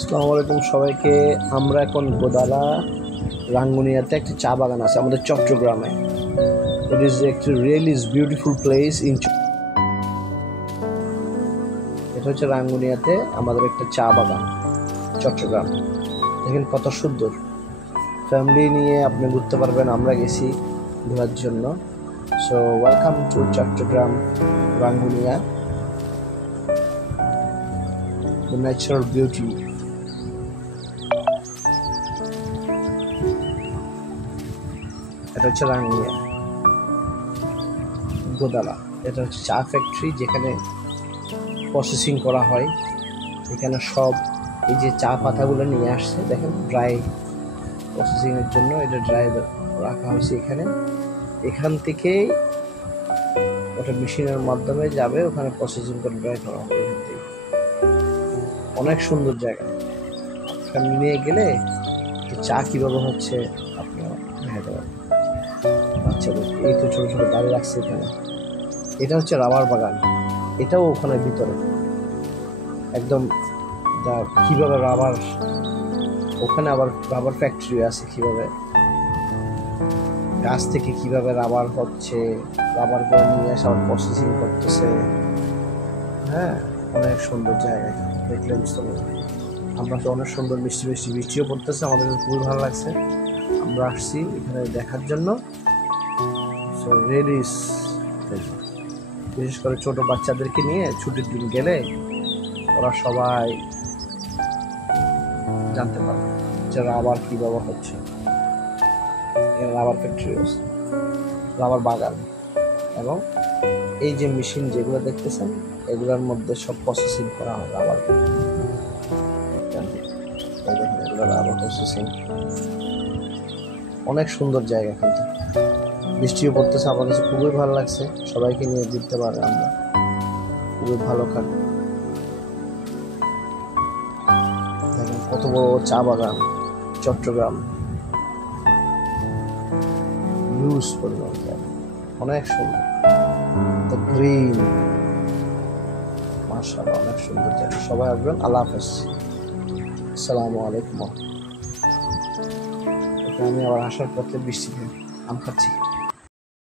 আসসালামু আলাইকুম সবাইকে। আমরা এখন গোদালা রাঙ্গুনিয়াতে একটি চা বাগান আছে আমাদের চট্টগ্রামে। ইট ইজ একটি রিয়েলি বিউটিফুল প্লেস ইন। এটা হচ্ছে রাঙ্গুনিয়াতে আমাদের একটা চা বাগান চট্টগ্রাম। দেখেন কত সুন্দর, ফ্যামিলি নিয়ে আপনি ঘুরতে পারবেন। আমরা গেছি ঘোরার জন্য। So welcome to Chittagong Rangunia, the natural beauty. এটা হচ্ছে রাঙ্গুনিয়া গোদালা। এটা হচ্ছে চা ফ্যাক্টরি যেখানে প্রসেসিং করা হয়। এখানে সব এই যে চা পাতাগুলো নিয়ে আসছে, দেখেন ড্রাই প্রসেসিংয়ের জন্য এটা ড্রাই রাখা হয়েছে এখানে। এখান থেকেই ওটা মেশিনের মাধ্যমে যাবে, ওখানে প্রসেসিং করে ড্রাই করা হবে। এখান থেকে অনেক সুন্দর জায়গা। ফ্যামিলি নিয়ে গেলে চা কীভাবে হচ্ছে আপনারা দেখাতে পারেন বাচ্চাদের। এই তো ছোটো ছোটো গাড়ি রাখছে এখানে। এটা হচ্ছে রাবার বাগান, এটাও ওখানে ভিতরে একদম। কীভাবে রাবার, ওখানে আবার রাবার ফ্যাক্টরি আছে, কীভাবে গাছ থেকে কীভাবে রাবার হচ্ছে, রাবার করে নিয়ে এসে আবার প্রসেসিং করতেছে। হ্যাঁ, অনেক সুন্দর জায়গা, দেখলে বুঝতে পারবেন। আমরা তো অনেক সুন্দর মিষ্টি মিষ্টি বৃষ্টিও পড়তেছে, আমাদের খুবই ভালো লাগছে। আমরা আসছি এখানে দেখার জন্য। সো রিয়েলি, বিশেষ করে ছোট বাচ্চাদেরকে নিয়ে ছুটির দিন গেলে ওরা সবাই জানতে পারবে যে রাবার কীভাবে হচ্ছে। রাবার ফ্যাক্টরি আছে, রাবার বাগান, এবং এই যে মেশিন যেগুলো দেখতেছেন এগুলোর মধ্যে সব প্রসেসিং করা হয় রাবার। এগুলো রাবার প্রসেসিং। অনেক সুন্দর জায়গা, কিন্তু বৃষ্টিও পড়তেছে, আমার কাছে খুবই ভালো লাগছে। সবাইকে নিয়ে ঘুরতে পারে, আমরা খুবই ভালো কাটে। দেখেন কত বড় চা বাগান চট্টগ্রাম, হিউজ পরিমাণ জায়গা, অনেক সুন্দর। দ্য গ্রিন, মাশাআল্লাহ, অনেক সুন্দর জায়গা। সবাই আসবেন। আল্লাহ হাফেজ, আসসালামু আলাইকুম। আমি আবার আসার পথে বৃষ্টিতে আম খাচ্ছি।